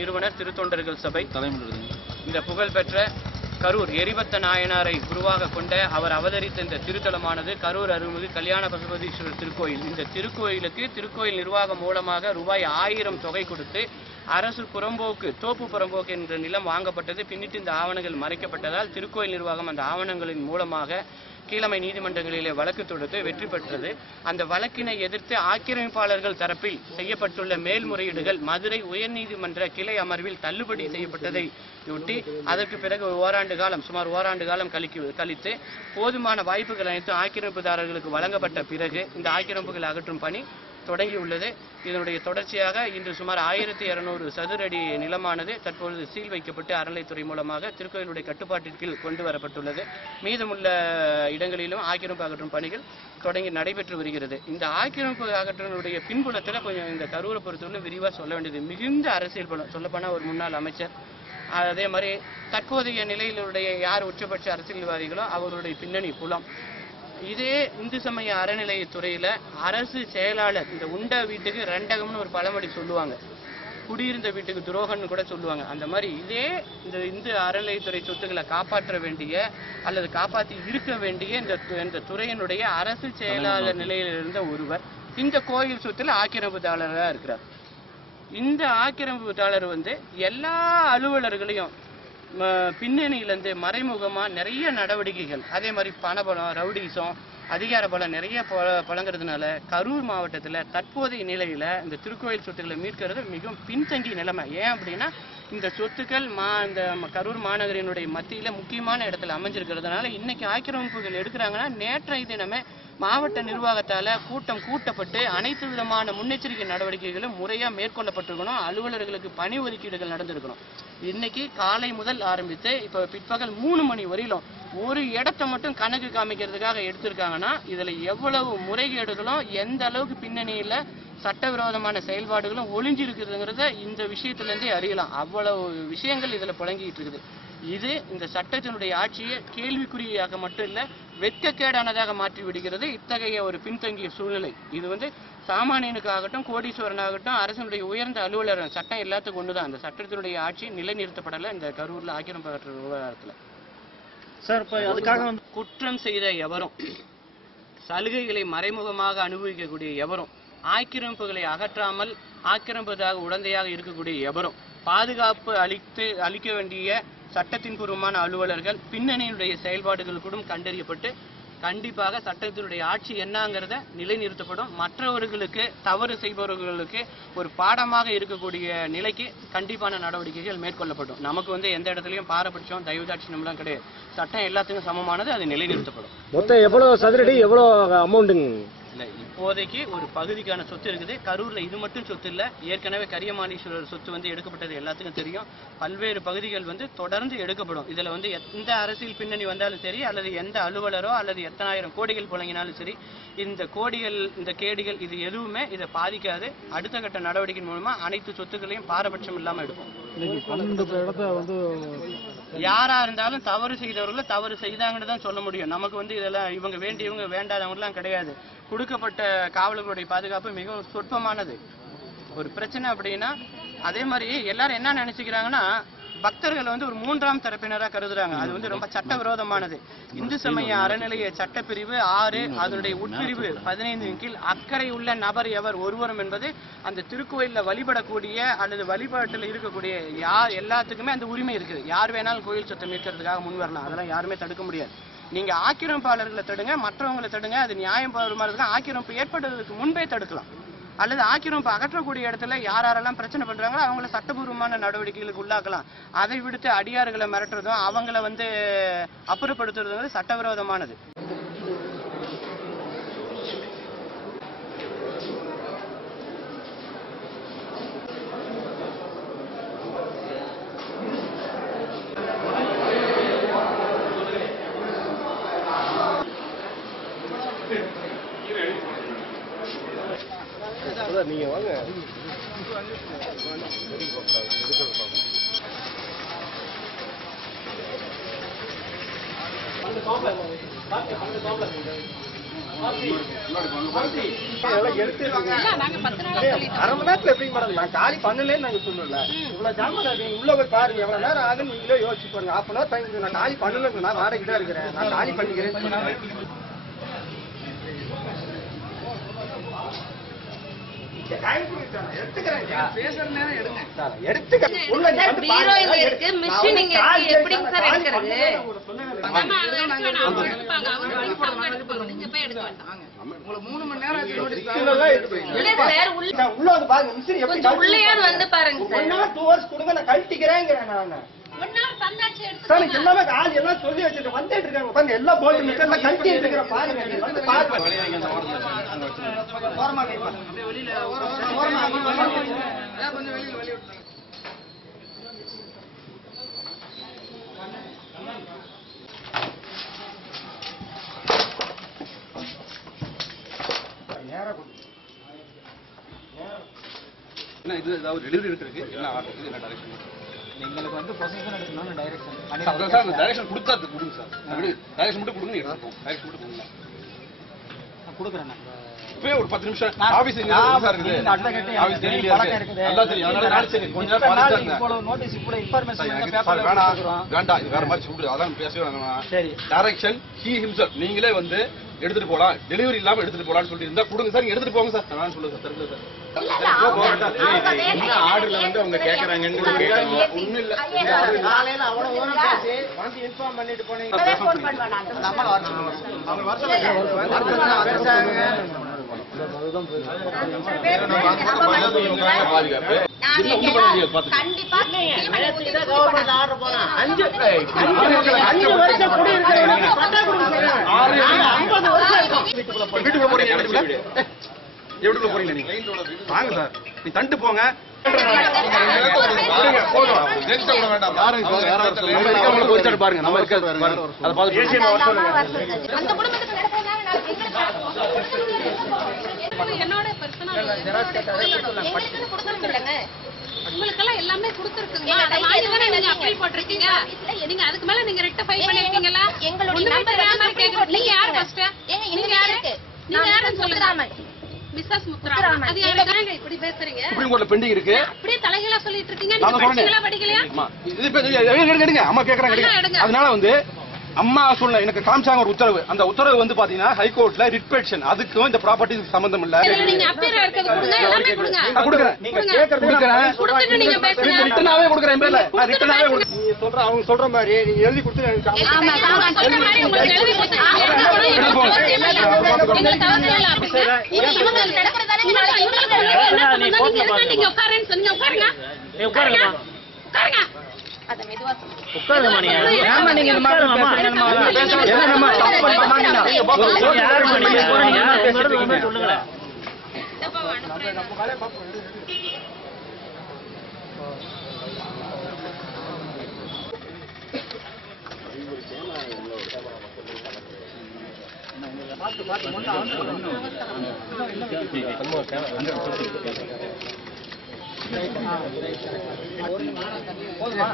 நிறுவனர் திருத்தொண்டர்கள் சபை இந்த புகழ்பெற்ற கரூர் எரிபத்த நாயனாரை குருவாக கொண்ட அவர் அவதரித்த இந்த திருத்தலமானது கரூர் அருள்மிகு கல்யாண பசுபதீஸ்வரர் திருக்கோயில். இந்த திருக்கோயிலுக்கு திருக்கோயில் நிர்வாகம் மூலமாக ரூபாய் 1000 தொகை கொடுத்து அரசு புறம்போக்கு தோப்பு புறம்போக்கு என்ற நிலம் வாங்கப்பட்டது. பின்னிட்டு இந்த ஆவணங்கள் மறைக்கப்பட்டதால் திருக்கோயில் நிர்வாகம் அந்த ஆவணங்களின் மூலமாக கீழமை நீதிமன்றங்களிலே வழக்கு தொடுத்து வெற்றி பெற்றது. அந்த வழக்கினை எதிர்த்து ஆக்கிரமிப்பாளர்கள் தரப்பில் செய்யப்பட்டுள்ள மேல்முறையீடுகள் மதுரை உயர்நீதிமன்ற கிளை அமர்வில் தள்ளுபடி செய்யப்பட்டதை ஒட்டி அதற்கு பிறகு சுமார் ஓராண்டு காலம் கழித்து போதுமான வாய்ப்புகள் அனைத்தும் ஆக்கிரமிப்புதாரர்களுக்கு வழங்கப்பட்ட பிறகு இந்த ஆக்கிரமிப்புகள் அகற்றும் பணி தொடங்கியுள்ளது. இதனுடைய தொடர்ச்சியாக இன்று சுமார் 1200 சதுர அடி நிலமானது தற்பொழுது சீல் வைக்கப்பட்டு அறநிலைத்துறை மூலமாக திருக்கோயிலுடைய கட்டுப்பாட்டிற்கு கொண்டு வரப்பட்டுள்ளது. மீதமுள்ள இடங்களிலும் ஆக்கிரமிப்பு அகற்றும் பணிகள் தொடங்கி நடைபெற்று வருகிறது. இந்த ஆக்கிரமிப்பு அகற்றலுடைய பின்புலத்தில் கொஞ்சம் இந்த கரூரை பொறுத்தவரை விரிவாக சொல்ல வேண்டியது மிகுந்த அரசியல் பலம். சொல்லப்போனால் ஒரு முன்னாள் அமைச்சர், அதே மாதிரி தற்போதைய நிலையிலுடைய யார் உச்சபட்ச அரசியல்வாதிகளோ அவருடைய பின்னணி புலம். இதே இந்து சமய அறநிலையத்துறையில அரசு செயலாளர் இந்த உண்ட வீட்டுக்கு ரெண்டகம்னு ஒரு பழமொழி சொல்லுவாங்க, குடியிருந்த வீட்டுக்கு துரோகம்னு கூட சொல்லுவாங்க. அந்த மாதிரி இதே இந்த இந்து அறநிலையத்துறை சொத்துக்களை காப்பாற்ற வேண்டிய அல்லது காப்பாற்றி இருக்க வேண்டிய இந்த துறையினுடைய அரசு செயலாளர் நிலையில் இருந்த ஒருவர் இந்த கோயில் சொத்துல ஆக்கிரமிப்பாளராக இருக்கிறார். இந்த ஆக்கிரமிப்பாளர் எல்லா அலுவலர்களையும் பின்னணியிலேருந்து மறைமுகமாக நிறைய நடவடிக்கைகள், அதே மாதிரி பணபலம், ரவுடிசம், அதிகார பலம் நிறைய பழங்கிறதுனால கரூர் மாவட்டத்தில் தற்போதைய நிலையில் இந்த திருக்கோயில் சொத்துக்களை மீட்கிறது மிகவும் பின்தங்கிய நிலைமை. ஏன் அப்படின்னா இந்த சொத்துக்கள் இந்த கரூர் மாநகரினுடைய மத்தியில் முக்கியமான இடத்துல அமைஞ்சிருக்கிறதுனால இன்னைக்கு ஆக்கிரமிப்புகள் எடுக்கிறாங்கன்னா நேற்றைய தினமே மாவட்ட நிர்வாகத்தால் கூட்டம் கூட்டப்பட்டு அனைத்து விதமான முன்னெச்சரிக்கை நடவடிக்கைகளும் முறையாக மேற்கொள்ளப்பட்டிருக்கணும். அலுவலர்களுக்கு பணி ஒதுக்கீடுகள் நடந்திருக்கணும். இன்னைக்கு காலை முதல் ஆரம்பித்து இப்போ பிற்பகல் 3 மணி வரையிலும் ஒரு இடத்த மட்டும் கணக்கு காமிக்கிறதுக்காக எடுத்திருக்காங்கன்னா இதில் எவ்வளவு முறைகேடுகளும் எந்த அளவுக்கு பின்னணியில் சட்டவிரோதமான செயல்பாடுகளும் ஒளிஞ்சிருக்குதுங்கிறத இந்த விஷயத்திலேருந்தே அறியலாம். அவ்வளவு விஷயங்கள் இதில் புழங்கிட்டு இருக்குது. இது இந்த சட்டத்தினுடைய ஆட்சியை கேள்விக்குறியாக மட்டும் இல்லை வெட்கக்கேடானதாக மாற்றி விடுகிறது. இத்தகைய ஒரு பின்தங்கிய சூழ்நிலை இது சாமானியனுக்காகட்டும் கோடீஸ்வரனாகட்டும் அரசனுடைய உயர்ந்த அலுவலர் சட்டம் எல்லாத்துக்கும் ஒன்று தான். அந்த சட்டத்தினுடைய ஆட்சி நிலைநிறுத்தப்படலை இந்த கரூரில் ஆக்கிரமிப்பு அகற்ற விவகாரத்தில். சார் இப்போ அதுக்காக குற்றம் செய்த எவரும் சலுகைகளை மறைமுகமாக அனுபவிக்கக்கூடிய எவரும் ஆக்கிரமிப்புகளை அகற்றாமல் ஆக்கிரமிப்பதாக உடந்தையாக இருக்கக்கூடிய எவரும் பாதுகாப்பு அளிக்க வேண்டிய சட்டத்தின் பூர்வமான அலுவலர்கள் பின்னணியினுடைய செயல்பாடுகள் கூட கண்டறியப்பட்டு கண்டிப்பாக சட்டத்தினுடைய ஆட்சி என்னங்கிறத நிலைநிறுத்தப்படும். மற்றவர்களுக்கு தவறு செய்பவர்களுக்கு ஒரு பாடமாக இருக்கக்கூடிய நிலைக்கு கண்டிப்பான நடவடிக்கைகள் மேற்கொள்ளப்படும். நமக்கு எந்த இடத்துலையும் பாரபட்சம் தயவுதாட்சியம்லாம் கிடையாது. சட்டம் எல்லாத்துக்கும் சமமானது, அது நிலைநிறுத்தப்படும். மொத்தம் எவ்வளவு சதுரடி எவ்வளவு அமௌண்ட்டுங்க? இல்லை, இப்போதைக்கு ஒரு பகுதிக்கான சொத்து இருக்குது. கரூரில் இது மட்டும் சொத்து இல்லை, ஏற்கனவே கரியமானீஸ்வரர் சொத்து எடுக்கப்பட்டது எல்லாத்துக்கும் தெரியும். பல்வேறு பகுதிகள் தொடர்ந்து எடுக்கப்படும். இதில் எந்த அரசியல் பின்னணி வந்தாலும் சரி அல்லது எந்த அலுவலரோ அல்லது எத்தனாயிரம் கோடிகள் புழங்கினாலும் சரி இந்த கோடிகள் இந்த கேடிகள் இது எதுவுமே இதை பாதிக்காது. அடுத்த கட்ட நடவடிக்கை மூலமா அனைத்து சொத்துக்களையும் பாரபட்சம் இல்லாமல் எடுப்போம். யாரா இருந்தாலும் தவறு செய்தவர்களை தவறு செய்தாங்கன்னு தான் சொல்ல முடியும். நமக்கு இதெல்லாம் இவங்க வேண்டியவங்க வேண்டாதவங்கலாம் கிடையாது. கொடுக்கப்பட்ட காவலர்களுடைய பாதுகாப்பு மிகவும் சொற்பமானது. ஒரு பிரச்சனை அப்படின்னா அதே மாதிரி எல்லாரும் என்ன நினைச்சுக்கிறாங்கன்னா பக்தர்கள் ஒரு 3ஆம் தரப்பினராக கருதுறாங்க. அது ரொம்ப சட்டவிரோதமானது. இந்து சமய அறநிலைய சட்டப்பிரிவு 6 அதனுடைய உட்பிரிவு 15 கீழ் அக்கறை உள்ள நபர் எவர் ஒருவரும் என்பது அந்த திருக்கோயிலில் வழிபடக்கூடிய அல்லது வழிபாட்டில் இருக்கக்கூடிய எல்லாத்துக்குமே அந்த உரிமை இருக்குது. யார் வேணாலும் கோயில் சொத்தை மீட்கிறதுக்காக முன் வரலாம். அதெல்லாம் யாருமே தடுக்க முடியாது. நீங்க ஆக்கிரமிப்பாளர்களை தடுங்க, மற்றவங்களை தடுங்க, அது நியாயம் பெறுமாறுதான். ஆக்கிரமிப்பு ஏற்படுவதற்கு முன்பே தடுக்கலாம். அல்லது ஆக்கிரமிப்பு அகற்றக்கூடிய இடத்துல யாரெல்லாம் பிரச்சனை பண்றாங்களோ அவங்கள சட்டபூர்வமான நடவடிக்கைகளுக்கு உள்ளாக்கலாம். அதை விடுத்து அடியார்களை மிரட்டுறதும் அவங்கள அப்புறப்படுத்துறதும் சட்டவிரோதமானது. நீங்க வாங்க. அந்த அரை மணி நேரத்துல எப்படி மேடம் நான் காலி பண்ணலன்னு நாங்க சொல்லல. இவ்வளவு ஜாமான் உள்ள போய் பாருங்க எவ்வளவு நேரம் ஆகுன்னு நீங்களே யோசிச்சு பாருங்க. half an hour டைம் நான் காலி பண்ணலன்னு நான் வாடகைக்கு தான் இருக்கிறேன். நான் காலி பண்ணிக்கிறேன். எல்லாமே கால் எல்லாம் சொல்லி வச்சுட்டு வந்துட்டு இருக்காங்க பாருங்க. எல்லாம் போட்டு கட்டி இருக்கிறேன் பாருங்க. இது ஏதாவது டெலிவரி இருக்கு என்ன ஆர்டர் இது என்ன டைரக்ஷன் எங்களுக்கு வந்து பொசிஷன் எடுக்கணும்னு டைரக்ஷன் சார் அந்த டைரக்ஷன் கொடுத்தா கொடுங்க சார் டைரக்ஷன் மட்டும் கொடுங்க எடுத்துப்போம் டைரக்ஷன் மட்டும் கொடுங்க கொடுக்குறேன் இப்பவே ஒரு 10 நிமிஷம் ஆபீஸ் சார் இருக்குது ஆபீஸ் தெரியல நல்லா தெரியும் அதனால நாளை சரி கொஞ்ச நேரம் பாருங்க இப்போ நோட்டீஸ் இப்போ இன்ஃபர்மேஷன் வேண்டாம் இது வேற மாதிரி சொல்லுங்க அதான் பேசவே வேணாம் சரி டைரக்ஷன் ஹி ஹிம்செல்ஃப் நீங்களே வந்து எடுத்துட்டு போலாம் டெலிவரி இல்லாம எடுத்துட்டு போலாம்னு சொல்லி இருந்தா கொடுங்க சார் எடுத்துட்டு போங்க சார் நான் சொல்லுங்க சார் தெரியல சார் என்ன ஆர்டர்ல வந்து அவங்க கேக்குறாங்கன்னு ஒண்ணும் இல்ல காலையில அவன ஓரம் பேசி வந்து இன்ஃபார்ம் பண்ணிட்டு போனீங்க ஃபோன் பண்ணுவாங்க நம்ம அவங்க கண்டிப்பா ஆர்டர் போனா 5 வருஷம் குடி இருக்கு பட்டா கொடுங்க 50 வருஷம் வீட்டுக்குள்ள போறீங்க வீட்டுக்குள்ள போறீங்க நீங்க வாங்க சார் நீ தண்டு போங்க பாருங்க நம்ம இருக்காது அதை பார்த்து அந்த குடும்பத்துக்கு என்னோட பர்சனல் உங்களுக்கெல்லாம் எல்லாமே கொடுத்துருக்குங்க. நீங்க அப்பீல் போட்டிருக்கீங்க. நீங்க அதுக்கு மேல நீங்க ரெக்டிஃபை பண்ணிருக்கீங்களா? எங்களுடைய நம்பர் நீங்க யார் ஃபர்ஸ்ட்? நீங்க யாரு? நீங்க யாருன்னு சொல்லுங்க. மிஸ்ஸஸ் முத்துராமன். அது யாருங்க இப்படி பேசுறீங்க? சுப்ரீம் கோர்ட்ல பெண்டிங் இருக்கு. அப்படியே தலைகீழா சொல்லிட்டு இருக்கீங்க. நீங்க படிச்சீங்களா படிக்கலையா? இது எடுங்க அம்மா கேக்குறாங்க. அதனால வந்து அம்மா சொல்ல எனக்கு காமிச்சாங்க ஒரு உத்தரவு. அந்த உத்தரவு வந்து பாத்தீங்கன்னா ஹைகோர்ட்ல ரிட் பெட்டிஷன் அதுக்கும் இந்த ப்ராப்பர்ட்டிக்கு சம்பந்தம் இல்ல. நீங்க அப்பீரா இருக்குது கொடுங்க எல்லாமே கொடுங்க. நான் கொடுக்கிறேன். நீங்க கேக்குறது கொடுத்துட்டு நீங்க பேசுங்க. ரிட்டனாவே கொடுக்கிறேன் பேர்ல. நான் ரிட்டனாவே நீ சொல்ற அவங்க சொல்ற மாதிரி நீங்க எழுதி கொடுத்து ஆமா ஆமா சொல்ற மாதிரி உங்களுக்கு எழுதி கொடுத்துருக்கீங்க. உங்களுக்கு அவசியம் இல்ல அப்படி. இவங்க நடக்கறதானே நீங்க உட்காருன்னு சொன்னீங்க. உட்காருங்க. உட்காருங்க. உட்காருங்க. அத மெதுவா உட்காருங்க நீங்க. ஏமா நீங்க இந்த மாதிரி பேசுறீங்க? என்ன நம்ம தப்பு பண்ணிட்டோமா நீங்க? யார் பண்ணீங்க? போறீங்க சொல்லுங்க. டப்பா அனுப்புறேன். போதுமா